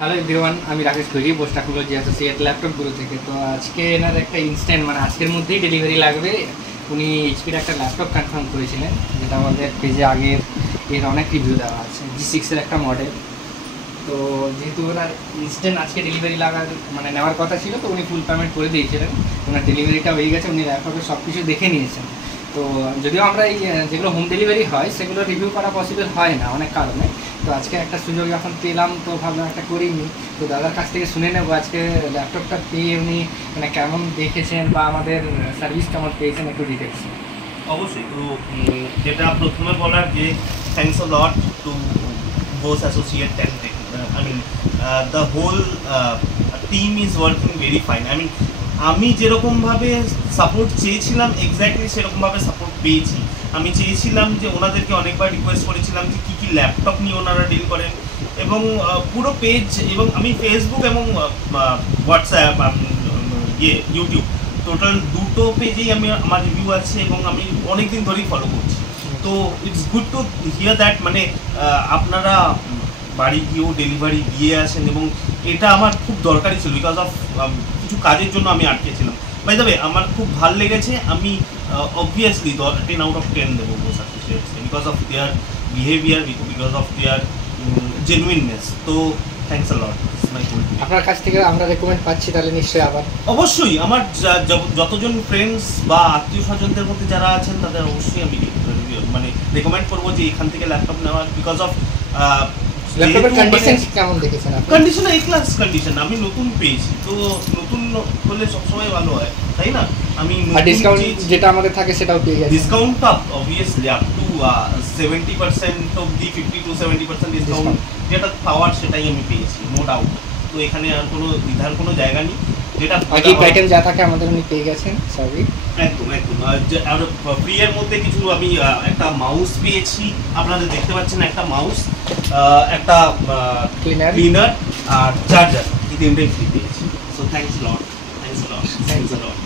Hello everyone, আমি রাকেশ তৈরি Bose technology associate laptop গুরু থেকে। তো আজকে এনার একটা ইনস্ট্যান্ট আজকের মধ্যেই ডেলিভারি লাগবে। উনি এইচপির একটা ল্যাপটপ কনফার্ম করেছিলেন, যেটা আমাদের পেজে আগের এর অনেক রিভিউ দেওয়া আছে। G6-এর একটা মডেল। তো যেহেতু ওনার ইনস্ট্যান্ট আজকে ডেলিভারি নেওয়ার কথা ছিল, তো উনি ফুল পেমেন্ট করে দিয়েছিলেন। ওনার ডেলিভারিটা হয়ে গেছে, উনি ল্যাপটপে সব কিছু দেখে নিয়েছেন। তো যদিও আমরা এই যেগুলো হোম ডেলিভারি হয় সেগুলো রিভিউ করা পসিবল হয় না অনেক কারণে। তো আজকে একটা সুযোগ যখন পেলাম তো ভাবলাম একটা করিনি। তো দাদার কাছ থেকে শুনে নেবো আজকে ল্যাপটপটা পেয়ে উনি কেমন দেখেছেন বা আমাদের সার্ভিস কেমন পেয়েছেন, একটু ডিটেলস। অবশ্যই। তো যেটা প্রথমে বলার যে thanks a lot to Bose associate and I mean the whole team is working very fine. আমি যেরকমভাবে সাপোর্ট চেয়েছিলাম এক্স্যাক্টলি সেরকমভাবে সাপোর্ট পেয়েছি। আমি চেয়েছিলাম যে ওনাদেরকে অনেকবার রিকোয়েস্ট করেছিলাম যে কী কী ল্যাপটপ নিয়ে ওনারা ডিল করেন, এবং পুরো পেজ, এবং আমি ফেসবুক এবং হোয়াটসঅ্যাপ ইউটিউব টোটাল দুটো পেজেই আমার রিভিউ আছে, এবং আমি অনেকদিন ধরেই ফলো করছি। তো it's good to hear that আপনারা বাড়ি গিয়েও ডেলিভারি দিয়ে আসেন, এবং এটা আমার খুব দরকারি ছিল বিকজ অফ কিছু কাজের জন্য আমি আটকেছিলাম। বাই দ্য ওয়ে, আমার খুব ভালো লেগেছে। আমি অবভিয়াসলি 10 out of 10 দেবো বোস অ্যাসোসিয়েটসকে because of their behaviour, because of their genuineness. তো থ্যাংকস আ লট। আপনার কাছ থেকে আমরা রেকমেন্ড পাচ্ছি, তাহলে নিশ্চয়ই আবার অবশ্যই আমার যতজন ফ্রেন্ডস বা আত্মীয় স্বজনদের মধ্যে যারা আছেন তাদের অবশ্যই আমি রেকমেন্ড করবো যে এখান থেকে ল্যাপটপ নেওয়ার, বিকজ অফ ল্যাপটপের কন্ডিশন কেমন দেখেছেন আপনি? কন্ডিশন এই ক্লাস কন্ডিশন, আমি নতুন পেয়েছি, তো নতুন হলে সবসময় ভালো হয়, তাই না? আমি ডিসকাউন্ট যেটা আমাদের থাকে সেটাও পেয়ে গেছি। ডিসকাউন্ট অবভিয়াসলি আপ টু 70% অবধি, 50 to 70% ডিসকাউন্ট যেটা পাওয়ার সেটাই আমি পেয়েছি, নো ডাউট। তো এখানে আর কোনো দ্বিধার কোনো জায়গা নেই। যেটা বাকি আইটেম যা থাকে আমাদের উনি পেয়ে গেছেন সবই। একদম একদম। আর ফ্রি এর মধ্যে কিছু আমি একটা মাউস পেয়েছি, আপনাদের দেখতে পাচ্ছেন, একটা মাউস, একটা ক্লিনার আর চার্জার, এই তিনটাই ফ্রি পেয়েছি। So thanks lot, thanks lot, thanks lot.